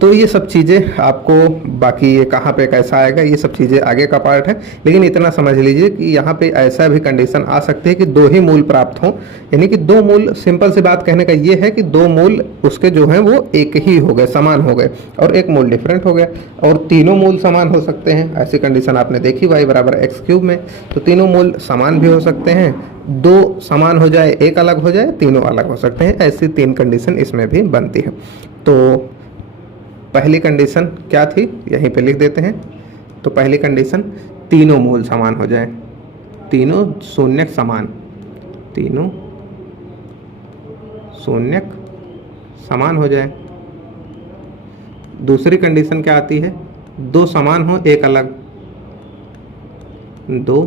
तो ये सब चीज़ें आपको, बाकी ये कहाँ पे कैसा आएगा ये सब चीज़ें आगे का पार्ट है, लेकिन इतना समझ लीजिए कि यहाँ पे ऐसा भी कंडीशन आ सकती है कि दो ही मूल प्राप्त हों, यानी कि दो मूल, सिंपल सी बात कहने का ये है कि दो मूल उसके जो हैं वो एक ही हो गए, समान हो गए, और एक मूल डिफरेंट हो गया, और तीनों मूल समान हो सकते हैं। ऐसी कंडीशन आपने देखी वाई बराबर एक्स क्यूब में, तो तीनों मूल समान भी हो सकते हैं, दो समान हो जाए एक अलग हो जाए, तीनों अलग हो सकते हैं। ऐसी तीन कंडीशन इसमें भी बनती है। तो पहली कंडीशन क्या थी, यहीं पे लिख देते हैं। तो पहली कंडीशन, तीनों मूल समान हो जाए, तीनों शून्यक समान, तीनों शून्यक समान हो जाए। दूसरी कंडीशन क्या आती है, दो समान हो एक अलग, दो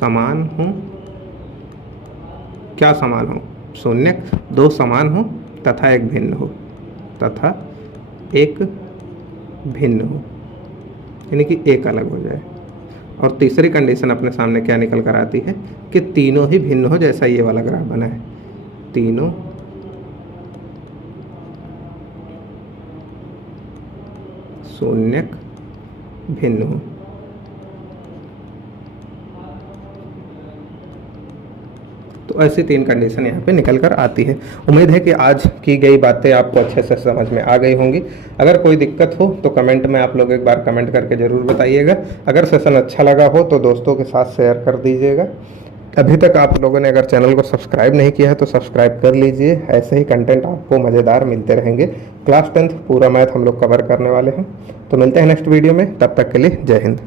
समान हो, क्या समान हो, शून्यक, दो समान हो तथा एक भिन्न हो, तथा एक भिन्न हो, यानी कि एक अलग हो जाए। और तीसरी कंडीशन अपने सामने क्या निकल कर आती है कि तीनों ही भिन्न हो, जैसा ये वाला ग्राफ बना है, तीनों शून्यक भिन्न हो। तो ऐसी तीन कंडीशन यहाँ पे निकल कर आती है। उम्मीद है कि आज की गई बातें आपको अच्छे से समझ में आ गई होंगी। अगर कोई दिक्कत हो तो कमेंट में आप लोग एक बार कमेंट करके ज़रूर बताइएगा। अगर सेशन अच्छा लगा हो तो दोस्तों के साथ शेयर कर दीजिएगा। अभी तक आप लोगों ने अगर चैनल को सब्सक्राइब नहीं किया है तो सब्सक्राइब कर लीजिए। ऐसे ही कंटेंट आपको मज़ेदार मिलते रहेंगे। क्लास 10th पूरा मैथ हम लोग कवर करने वाले हैं। तो मिलते हैं नेक्स्ट वीडियो में, तब तक के लिए जय हिंद।